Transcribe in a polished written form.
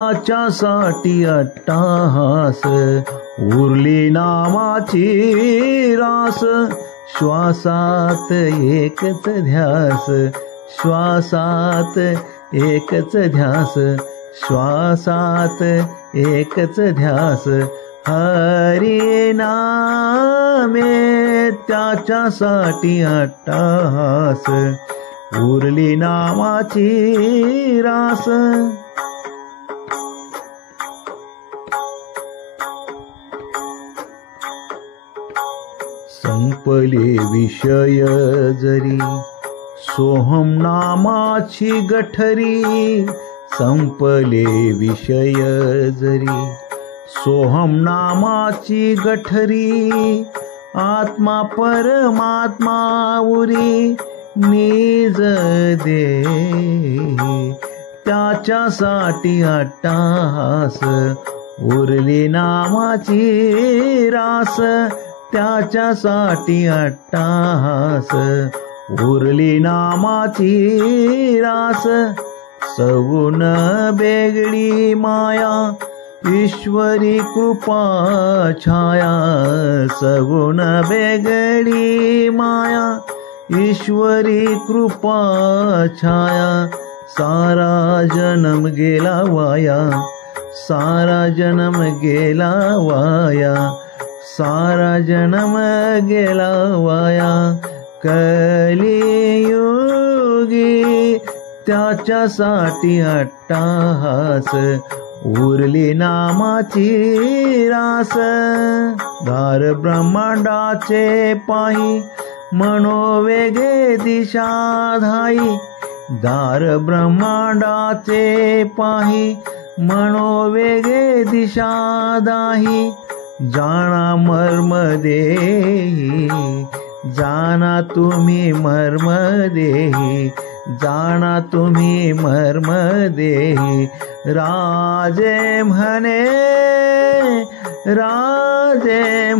साठी अट्टाहास उरली नामाची रास. श्वासात एकच ध्यास, श्वासात एकच ध्यास, श्वासात एकच ध्यास. हरी नामे त्याच्यासाठी अट्टाहास उरली नामाची रास. संपले विषय जरी सोहम नामाची गठरी. संपले विषय जरी सोहम नामाची गठरी. आत्मा परमात्मा उरी निज दे त्याच्यासाठी अट्टाहास उरली नामाची रास. त्याच्यासाठी अट्टाहास उरली नामाची रास. सगुण बेगडी माया ईश्वरी कृपा छाया. सगुण बेगडी माया ईश्वरी कृपा छाया. सारा जन्म गेला वाया, सारा जन्म गेला वाया, सारा जन्म गेला वाया. कलियुगी त्याच्यासाठी अट्टाहास उरली नामाची रास. दार ब्रह्मांडाचे पाही मनोवेगे दिशा धाई. दार ब्रह्मांडाचे पाही मनोवेगे दिशा दाही. जाणा मर्म देही, जाणा तुम्ही मर्म देही, जाणा तुम्ही मर्म देही. राजे म्हणे, राजे